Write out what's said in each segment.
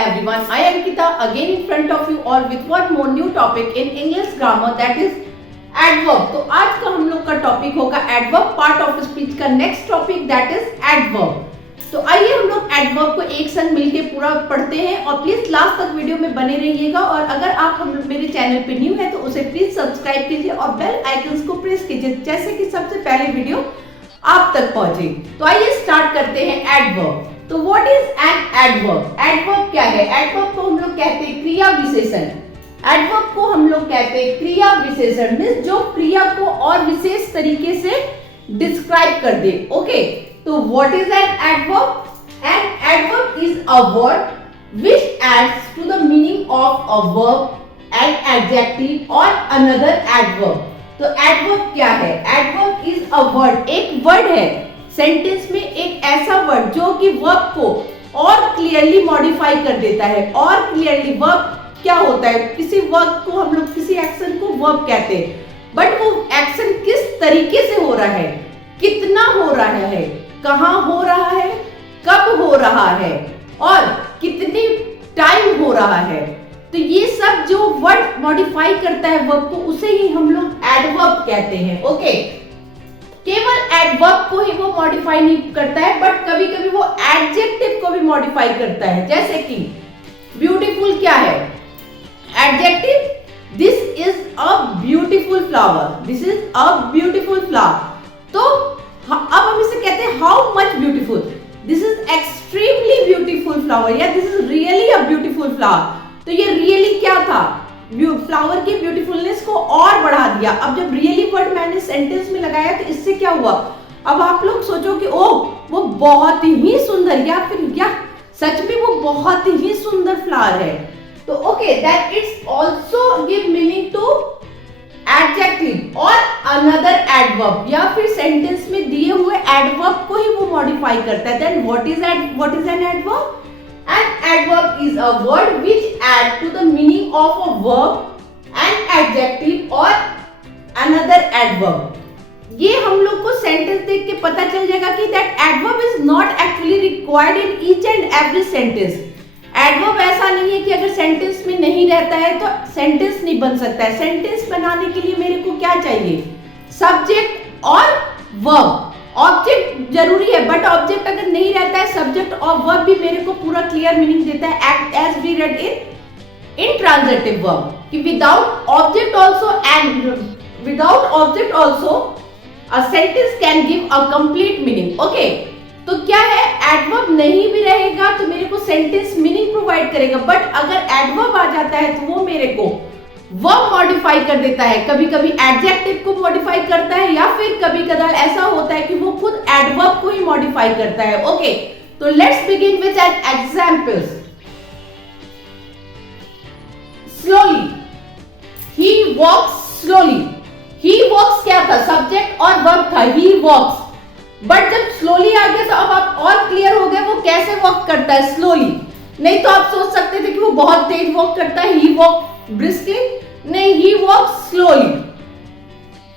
everyone, I am Ankita again in front of you all with one more new topic in English grammar, that is adverb. तो आज का हम लोग का topic होगा adverb, part of speech का next topic that is adverb. तो आइए हम लोग adverb को एक संग मिलके पूरा पढ़ते हैं और प्लीज लास्ट तक वीडियो में बने रहिएगा. और अगर आप हम मेरे चैनल पे न्यू है तो उसे प्लीज सब्सक्राइब कीजिए और बेल आइकन्स को प्रेस कीजिए जैसे कि सबसे पहले वीडियो आप तक पहुंचे. तो आइए स्टार्ट करते हैं adverb. तो what is an adverb? Adverb क्या है? एडवर्ब को हम लोग कहते हैं क्रिया विशेषण. एडवर्ब को हम लोग कहते हैं क्रिया विशेषण, मींस जो क्रिया को और विशेष तरीके से डिस्क्राइब कर दे. ओके, तो what is an adverb? An adverb is a word which adds to the meaning of a verb, an adjective और अनदर एडवर्ब. तो एडवर्ब क्या है? एडवर्ब इज अ वर्ड, एक वर्ड है सेंटेंस में, एक ऐसा वर्ड जो कि वर्ब को और क्लियरली मॉडिफाई कर देता है. और क्लियरली वर्ब क्या होता है? किसी वर्ब को हम लोग, किसी एक्शन को वर्ब कहते हैं, बट वो एक्शन किस तरीके से हो रहा है, कितना हो रहा है, कहां हो रहा है, कब हो रहा है और कितनी टाइम हो रहा है. तो ये सब जो वर्ड मॉडिफाई करता है वर्ब को, उसे ही हम लोग एडवर्ब कहते हैं. ओके, केवल एडवर्ब को ही वो मॉडिफाई नहीं करता है, बट कभी कभी वो एडजेक्टिव को भी मॉडिफाई करता है. जैसे कि ब्यूटीफुल क्या है? Adjective, this is a beautiful flower, this is a beautiful flower. तो अब हम इसे कहते हैं how much beautiful, this is extremely beautiful flower, या this is really a beautiful flower. तो ये रियली क्या था? फ्लावर की ब्यूटीफुलनेस को और बढ़ा दिया. अब जब रियली वर्ड मैंने सेंटेंस में लगाया तो इससे क्या हुआ? अब आप लोग सोचो कि ओह वो बहुत ही सुंदर, या फिर या सच में वो बहुत ही सुंदर फ्लावर है. तो okay, that it's also give meaning to adjective और अनदर एडवर्ब, या फिर सेंटेंस में दिए हुए एडवर्ब को ही वो मॉडिफाई करता है. Then what is an adverb? An adverb is a word which adds to the meaning of a verb, an adjective or another adverb. ये हम लोग को सेंटेंस देख के पता चल जाएगा कि that adverb is not actually required in each and every sentence. Adverb ऐसा नहीं है कि अगर सेंटेंस में नहीं रहता है तो सेंटेंस नहीं बन सकता है. सेंटेंस बनाने के लिए मेरे को क्या चाहिए? सब्जेक्ट और वर्ब. ऑब्जेक्ट जरूरी है, बट ऑब्जेक्ट अगर नहीं रहता है, सब्जेक्ट और वर्ब भी मेरे को पूरा क्लियर मीनिंग देता है. As we read in intransitive verb कि without object also and without object also a sentence can give a complete meaning. Okay, तो क्या है? एडवर्ब नहीं भी रहेगा तो मेरे को सेंटेंस मीनिंग प्रोवाइड करेगा, बट अगर एडवर्ब आ जाता है तो वो मेरे को वर्ब मॉडिफाई कर देता है. कभी कभी एडजेक्टिव को मॉडिफाई करता है, या फिर कभी कदार ऐसा होता है कि वो खुद एडवर्ब को ही मॉडिफाई करता है. ओके, तो let's begin with an examples. Slowly, he walks slowly. He walks क्या था? सब्जेक्ट और वर्ब था, ही वॉक्स. बट जब स्लोली आ गया तो अब आप और क्लियर हो गए वो कैसे वॉक करता है, स्लोली. नहीं तो आप सोच सकते थे कि वो बहुत तेज वॉक करता है, ही वॉक briskly. नहीं, he walks slowly,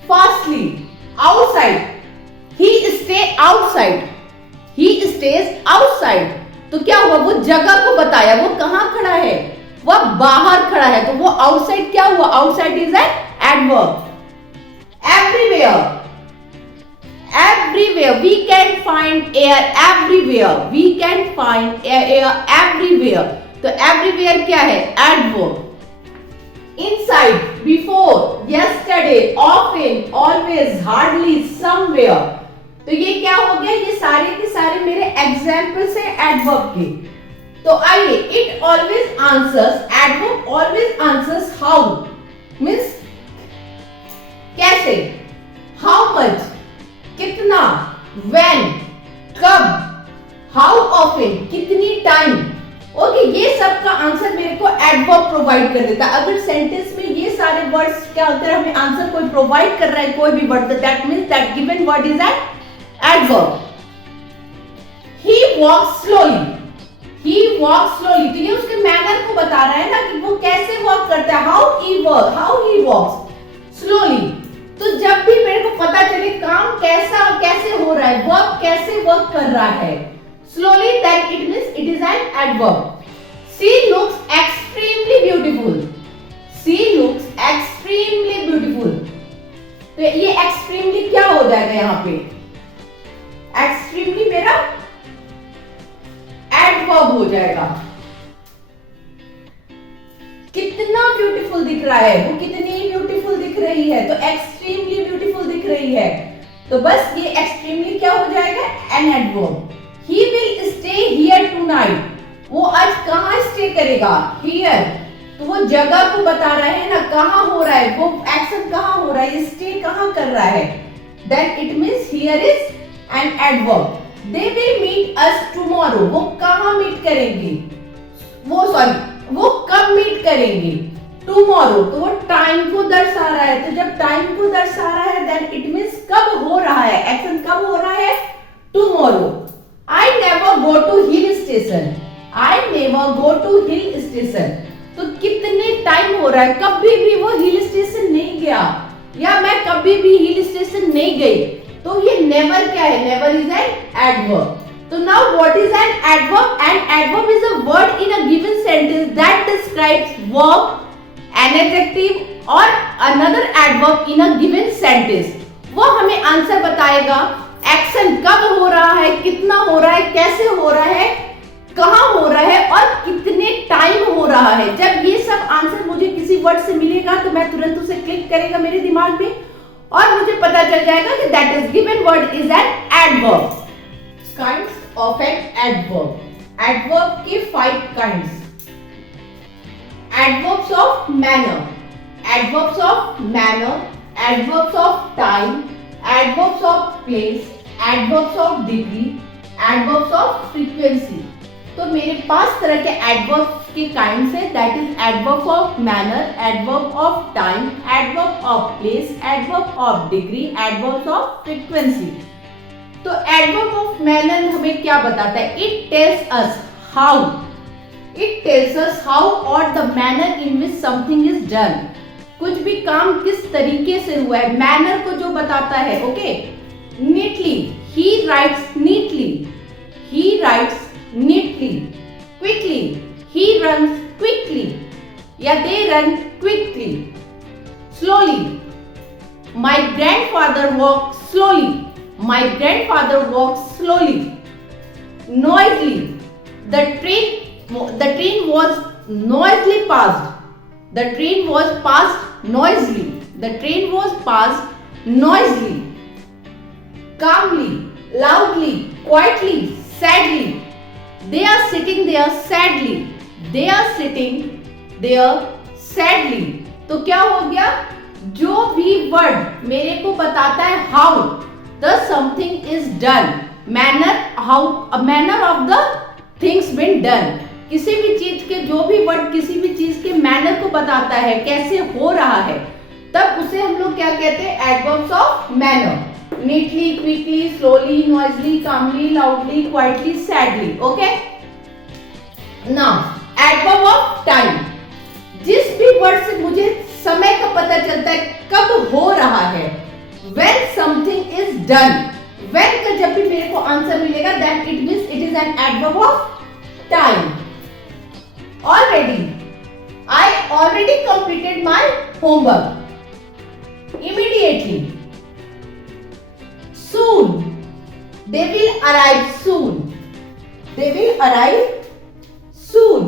fastly, outside. He stay outside. He stays outside. तो क्या हुआ? वो जगह को बताया, वो कहां खड़ा है, वह बाहर खड़ा है. तो वो outside क्या हुआ? outside is an adverb. Everywhere, everywhere we can find air everywhere. We can find air everywhere. तो everywhere क्या है? adverb. Inside, before, yesterday, often, always, hardly, somewhere. तो ये क्या हो गया? ये सारे के सारे मेरे एग्जाम्पल्स हैं एडवर्ब के. तो आइए, it always answers, adverb always answers how, means कैसे, how much कितना, when कब, how often कितनी टाइम. ओके, ये सब का आंसर मेरे को एडवर्ब प्रोवाइड कर देता है. अगर सेंटेंस में ये सारे वर्ड्स क्या अगर हमें आंसर कोई प्रोवाइड कर रहा है, कोई भी word, that means that given word is an adverb. He walks slowly, he walks slowly. तो ये उसके मैनर को बता रहा है ना कि वो कैसे वॉक करता है, हाउ ही वॉक्स स्लोली. तो जब भी मेरे को पता चले काम कैसे हो रहा है, वर्ब कैसे वर्क कर रहा है, slowly, then it means it is an adverb. She looks extremely beautiful. She looks extremely beautiful. तो ये extremely क्या हो जाएगा यहाँ पे? Extremely मेरा adverb हो जाएगा. कितना ब्यूटीफुल दिख रहा है, वो कितनी ब्यूटीफुल दिख रही है, तो एक्सट्रीमली ब्यूटीफुल दिख रही है. तो बस ये एक्सट्रीमली क्या हो जाएगा? N adverb. He will stay here tonight. वो आज कहाँ स्टे करेगा? हियर. तो वो जगह को बता रहा है ना, कहाँ हो रहा है, वो एक्शन कहाँ हो रहा है, स्टे कहाँ कर रहा है. Then it means here is an adverb. They will meet us tomorrow. वो कहाँ मीट करेंगे, वो कब मीट करेंगे? टुमारो. तो वो टाइम को दर्शा रहा है. तो जब टाइम को दर्शा रहा है देन इट मींस कब हो रहा है, एक्शन कब हो रहा है? Tomorrow. I never go to hill station. I never go to hill station. तो कितने टाइम हो रहा है, कभी भी वो हिल स्टेशन नहीं गया, या मैं कभी भी हिल स्टेशन नहीं गई. तो ये नेवर क्या है? Never is an adverb. So now what is an adverb? An adverb is a word in a given sentence that describes verb, an adjective or another adverb in a given sentence. वो हमें answer बताएगा, action कब हो रहा है, कितना हो रहा है, कैसे हो रहा है, कहाँ हो रहा है और कितने टाइम हो रहा है. जब ये सब आंसर मुझे किसी वर्ड से मिलेगा तो मैं तुरंत उसे क्लिक करेगा मेरे दिमाग में और मुझे पता चल जाएगा कि that is given word is an adverb. Kinds of an adverb. Adverb के 5 kinds. Adverbs of manner, adverbs of manner, adverbs of time, adverbs of place, adverbs of degree, adverbs of frequency. तो मेरे 5 तरह के adverbs के kinds है. That is adverb of manner, adverb of time, adverb of place, adverb of degree, adverbs of frequency. तो adverb of manner हमें क्या बताता है? It tells us how, it tells us how और the manner in which something is done. कुछ भी काम किस तरीके से हुआ है, मैनर को जो बताता है. Okay. Neatly, he writes neatly, he writes neatly. Quickly, he runs quickly या they run quickly. Slowly, my grandfather walk slowly. My grandfather walks slowly. Noisily, the train was noisily passed. The train was passed noisily. The train was passed noisily. Calmly, loudly, quietly, sadly. They are sitting there sadly. They are sitting there sadly. तो क्या हो गया? जो भी word मेरे को बताता है how the something is done, manner of the things been done. किसी भी चीज के जो भी वर्ड किसी भी चीज के मैनर को बताता है, कैसे हो रहा है, तब उसे हम लोग क्या कहते हैं? Adverbs of manner. Neatly, quickly, slowly, noisily, calmly, loudly, quietly, sadly. Okay. Now adverb of time. जिस भी वर्ड से मुझे समय का पता चलता है, कब हो रहा है, when something is done. when का जब भी मेरे को आंसर मिलेगा then it means it is an adverb of time. I already completed my homework. Immediately. Soon. They will arrive soon. They will arrive soon.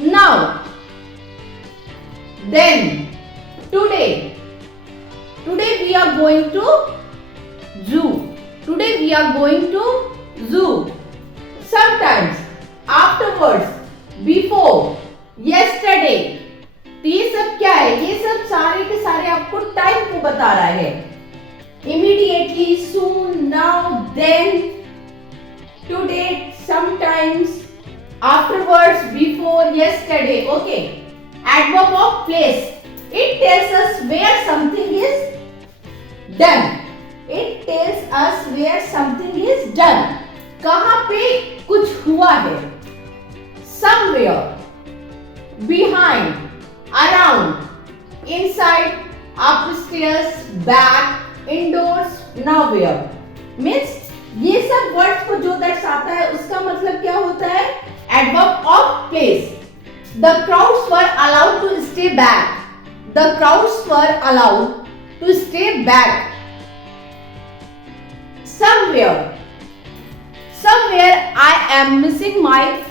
Now. Then. Today. Today we are going to zoo. Today we are going to zoo. Sometimes, afterwards, before, yesterday. तो ये सब क्या है? ये सब सारे के सारे आपको टाइम को बता रहा है. Immediately, soon, now, then, today, sometimes, afterwards, before, yesterday. Okay. Adverb of place. It tells us where something is done. It tells us where something is done. कहाँ पे कुछ हुआ है. Somewhere, behind, around, inside, upstairs, back, indoors, nowhere. Means ये सब words को जो दर्शाता है उसका मतलब क्या होता है? adverb of place. The crowds were allowed to stay back. The crowds were allowed to stay back. Somewhere. Somewhere I am missing my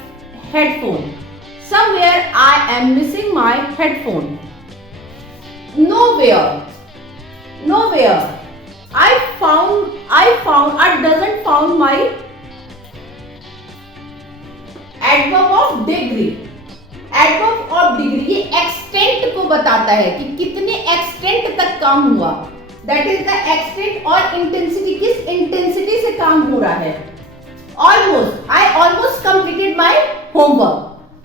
headphone. Somewhere I am missing my headphone. Nowhere. Nowhere. I doesn't found my adverb of degree. Adverb of degree ये extent को बताता है कि कितने extent तक काम हुआ. That is the extent और intensity, किस intensity से काम हो रहा है. Almost. I almost completed my homework.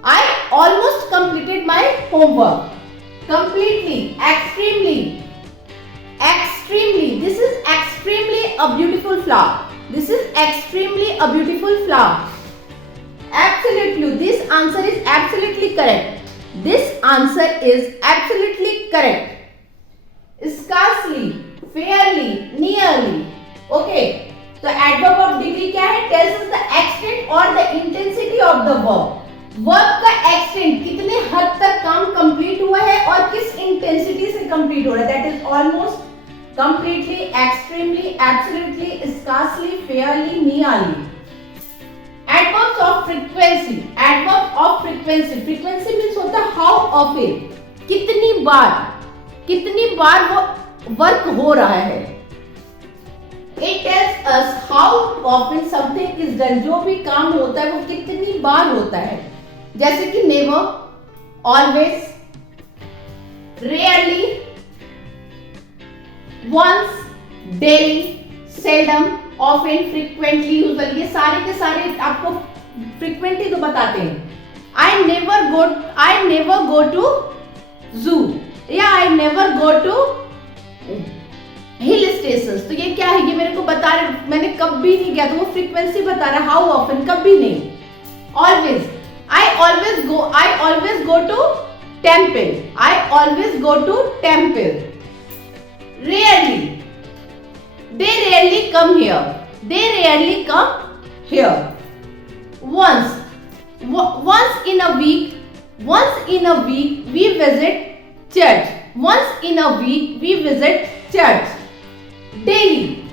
I almost completed my homework. Completely, extremely. Extremely. This is extremely a beautiful flower. This is extremely a beautiful flower. Absolutely. This answer is absolutely correct. This answer is absolutely correct. Scarcely, fairly, nearly. Okay. तो adverb of degree क्या है? Tells us the extent or the intensity of the verb. Verb का extent कितने हद तक काम complete हुआ है और किस इंटेंसिटी से कंप्लीट हो रहा है. That is almost, completely, extremely, absolutely, scarcely, Fairlie, nearly. Adverbs of frequency. Adverb of frequency. Frequency means होता है हाउ ऑफन, कितनी बार वो वर्क हो रहा है. It tells us how often something is done. जो भी काम होता है वो कितनी बार होता है. जैसे कि never, always, rarely, once, daily, seldom, often, frequently, usually. ये सारे के सारे आपको frequently तो बताते हैं. I never go to zoo. या I never go to hill station. तो ये क्या है? ये मेरे को बता रहे, मैंने कभी नहीं गया, तो वो फ्रीक्वेंसी बता रहा है. हाउ ऑफन, कभी नहीं. Always. I always go to temple. I always go to temple. Rarely. They rarely come here. They rarely come here. Once. Once in a week we visit church. Once in a week we visit church. Daily.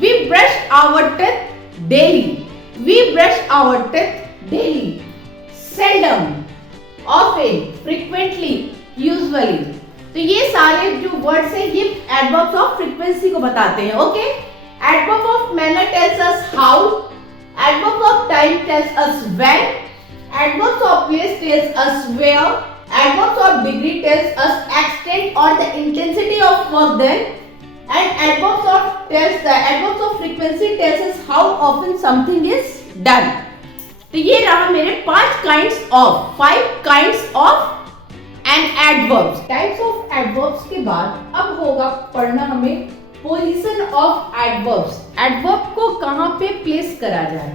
We brush our teeth daily. We brush our teeth daily. Seldom, often, frequently, usually. तो ये सारे जो words हैं ये adverbs of frequency को बताते हैं. Okay. Adverb of manner tells us how. Adverb of time tells us when. Adverbs of place tells us where. Adverbs of degree tells us extent और the intensity of work done. And adverbs of frequency tells us how often something is done. तो ये रहा मेरे 5 kinds of an adverbs. Types of adverbs के बाद अब होगा पढ़ना हमें पोजीशन ऑफ एडवर्ब्स. एडवर्ब को कहां पे प्लेस करा जाए.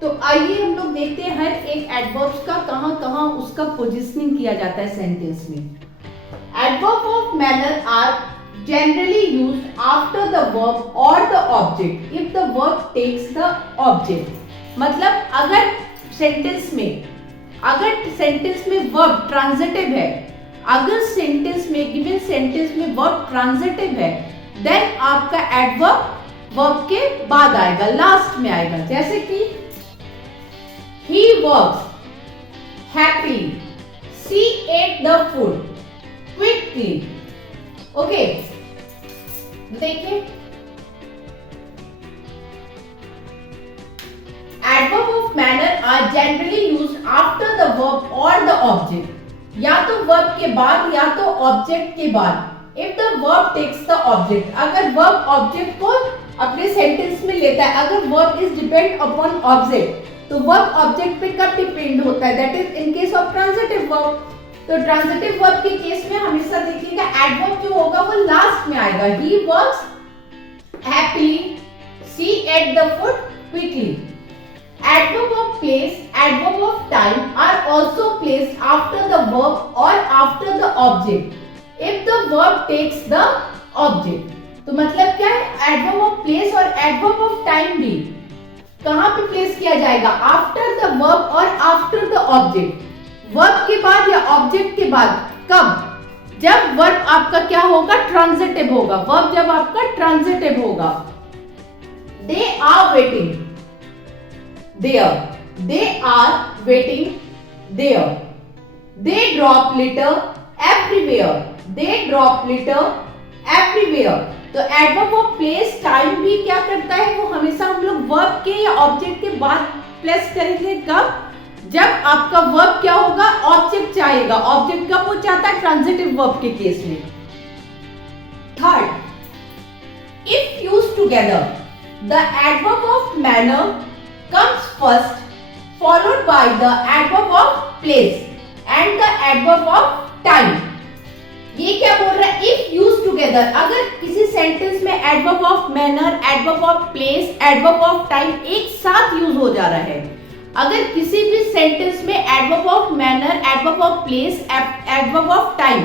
तो आइए हम लोग देखते हैं हर एक एडवर्ब्स का कहां उसका पोजीशनिंग किया जाता है सेंटेंस में. Adverb of manner are generally used after the verb or the object if the verb takes the object. मतलब अगर सेंटेंस में वर्ब ट्रांजिटिव है, अगर सेंटेंस में गिवन सेंटेंस में वर्ब ट्रांजिटिव है, देन आपका एडवर्ब वर्ब के बाद आएगा, लास्ट में आएगा. जैसे कि he works happily, she ate the food quickly. Okay. देखिए adverb of manner are generally used after the verb or the object. या तो verb के बाद या तो object के बाद. If the verb takes the object, अगर verb object को अपने sentence में लेता है, अगर verb is depend upon object, तो verb object पे कब depend होता है? That is in case of transitive verb. तो ट्रांजिटिव वर्ब के केस में हमेशा देखिएगा एडवर्ब जो होगा वो लास्ट में आएगा. He works happily, she ate the food quickly. Adverb of place, adverb of time are also placed after the verb or after the object if the verb takes the object. तो मतलब क्या है? Adverb of place और adverb of time भी कहां पे place किया जाएगा? आफ्टर द वर्ब और आफ्टर द ऑब्जेक्ट। वर्ब के बाद या ऑब्जेक्ट के बाद। कब? जब वर्ब आपका क्या होगा? ट्रांजिटिव होगा। वर्ब जब आपका ट्रांजिटिव होगा। They are waiting there, they are waiting there. They drop litter everywhere, they drop litter everywhere. तो एडवर्ब ऑफ प्लेस टाइम भी क्या करता है? वो हमेशा हम लोग वर्ब के या ऑब्जेक्ट के बाद प्लेस करेंगे। कब? जब आपका वर्ब क्या होगा? ऑब्जेक्ट चाहेगा। ऑब्जेक्ट कब हो जाता है? ट्रांजिटिव वर्ब के केस में। Third, if used together the adverb of manner comes first followed by the adverb of place and the adverb of time. ये क्या बोल रहा है? इफ यूज टुगेदर, अगर किसी सेंटेंस में adverb of manner, adverb of place, adverb of time एक साथ यूज हो जा रहा है, अगर किसी भी सेंटेंस में adverb of manner, adverb of place, adverb of time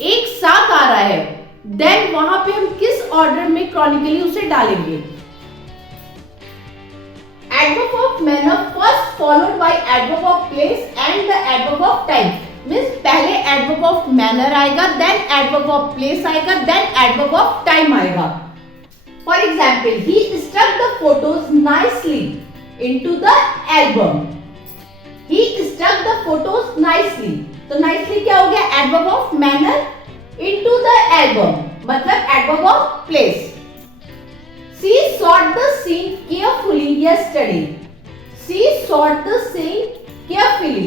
एक साथ आ रहा है, देन वहां पे हम किस ऑर्डर में क्रॉनिकली उसे डालेंगे? Adverb of manner first followed by adverb of place and the adverb of time. Means पहले एडवर्ब ऑफ मैनर आएगा, देन एडवर्ब ऑफ प्लेस आएगा, देन एडवर्ब ऑफ टाइम आएगा। For example, he stuck the photos nicely into the album. He stuck the photos nicely, तो nicely क्या हो गया? Adverb of manner into the album, मतलब adverb of place. She sought the scene carefully yesterday. She sought the scene carefully.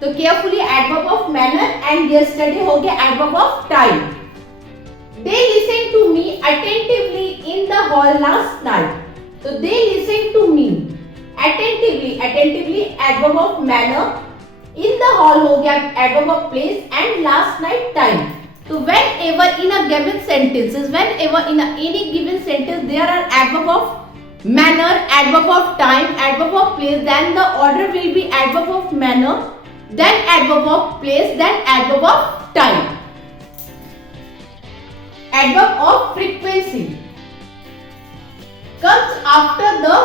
तो carefully adverb of manner and yesterday हो गया adverb of time. They listened to me attentively in the hall last night. तो they listened to me attentively. Attentively adverb of manner. In the hall हो गया adverb of place and last night time. So whenever in a given sentences, whenever in any given sentence there are adverb of manner, adverb of time, adverb of place, then the order will be adverb of manner, then adverb of place, then adverb of time. Adverb of frequency comes after the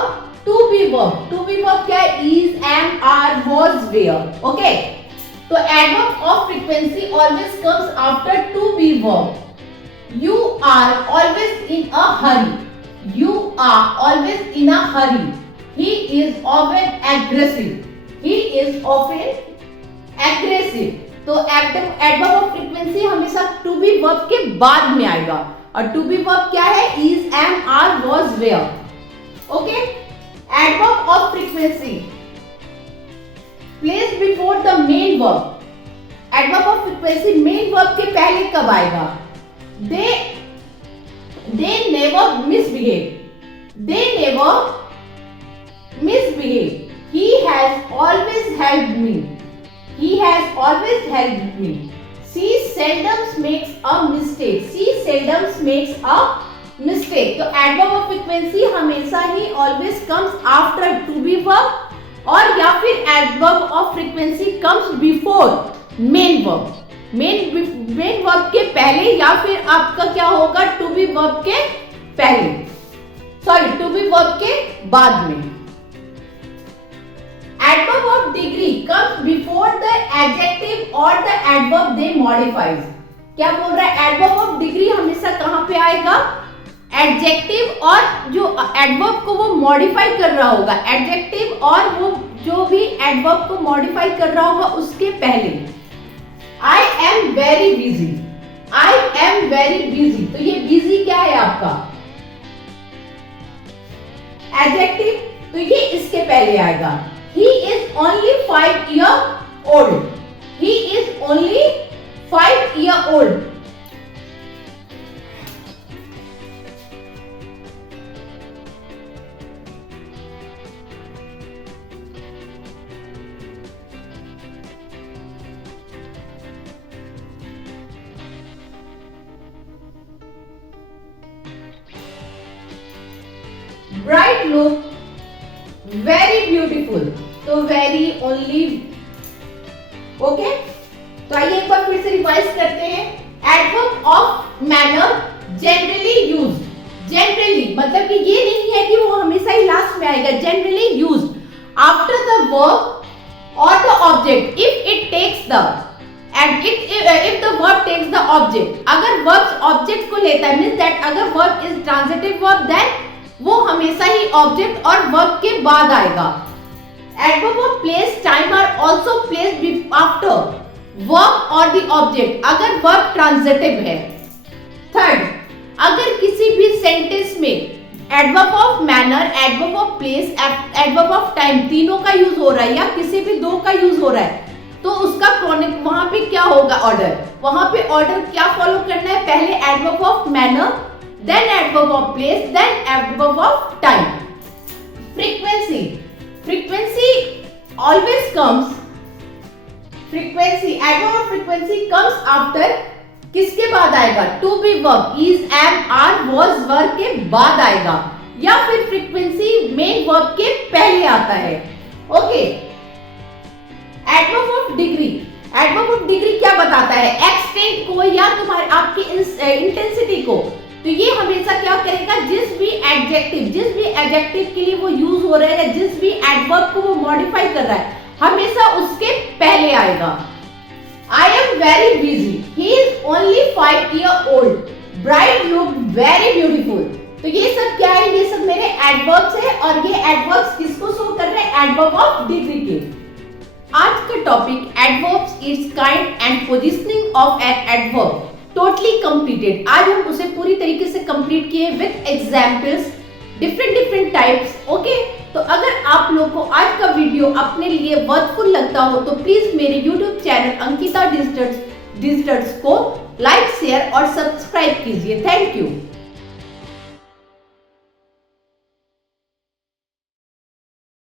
to be verb. To be verb क्या है? Is, am, are, was, were. Okay. तो adverb of frequency always comes after to be verb. You are always in a hurry. You are always in a hurry. He is often aggressive. He is often aggressive. तो adverb of frequency हमेशा to be verb के बाद में आएगा, और to be verb क्या है? Is, am, are, was, were. Okay? Adverb of frequency place before the main verb. Adverb of frequency main verb के पहले कब आएगा? They never misbehave. They never misbehave. He has always helped me. He has always helped me. She seldoms makes a mistake. She seldoms makes a mistake. तो adverb of frequency हमेशा ही always comes after to be verb, और या फिर adverb of frequency comes before main verb. Main verb के पहले या फिर आपका क्या होगा? टू बी वर्ब के पहले, सॉरी टू बी वर्ब के बाद में। Adverb of degree comes before the adjective और द एडवर्ब दे मॉडिफाइज। क्या बोल रहा है? एडवर्ब ऑफ डिग्री हमेशा कहां पे आएगा? एडजेक्टिव और जो एडवर्ब को वो मॉडिफाई कर रहा होगा, एडजेक्टिव और वो जो भी एडवर्ब को मॉडिफाई कर रहा होगा उसके पहले। I am very busy. I am very busy, तो ये बिजी क्या है आपका? एडजेक्टिव, तो ये इसके पहले आएगा। He is only 5 years old. He is only 5 years old. Bright look, very beautiful. तो very only, ओके? तो आइए एक बार फिर से रिवाइज करते हैं। Adverb of manner generally used. Generally मतलब कि ये नहीं है कि वो हमेशा ही लास्ट में में आएगा generally used after the verb और the object if it takes the and if the verb takes the object. अगर वर्ब ऑब्जेक्ट को लेता है मींस दैट अगर verb is transitive verb then वो हमेशा ही ऑब्जेक्ट और वर्ब के बाद आएगा। Adverb of place time are also placed after verb और द ऑब्जेक्ट अगर वर्ब ट्रांजिटिव है। थर्ड, अगर किसी भी सेंटेंस में adverb of manner, adverb of place, adverb of time तीनों का यूज हो रहा है या किसी भी दो का यूज हो रहा है तो उसका वहां पे क्या होगा ऑर्डर, वहां पे ऑर्डर क्या फॉलो करना है, पहले adverb of manner, then adverb of place, then adverb of time. Frequency, frequency always comes, frequency adverb of frequency comes after किसके बाद आएगा, to be verb, is, am, are, was, were के बाद आएगा या फिर फ्रीक्वेंसी मेन वर्ब के पहले आता है। Okay, adverb of degree, adverb of degree क्या बताता है, एक्सटेंट को या तुम्हारे आपकी इंटेंसिटी को। तो ये हमेशा क्या करेगा, जिस भी एडजेक्टिव के लिए वो यूज हो रहा है या जिस भी एडवर्ब को वो मॉडिफाई कर रहा है हमेशा उसके पहले आएगा। I am very busy. He is only 5 years old. Bride looked very beautiful. तो ये सब क्या है, ये सब मेरे एडवर्ब्स है और ये एडवर्ब्स किसको शो कर रहे हैं, एडवर्ब ऑफ डिग्री के। आज का topic adverbs, it's kind and positioning of an adverb totally completed. आज हम उसे पूरी तरीके से कंप्लीट किए with examples, different types. Okay, तो अगर आप लोग को आज का वीडियो अपने लिए वर्थफुल लगता हो तो प्लीज मेरे YouTube चैनल अंकिता डिजिटल्स को लाइक, शेयर और सब्सक्राइब कीजिए। Thank you.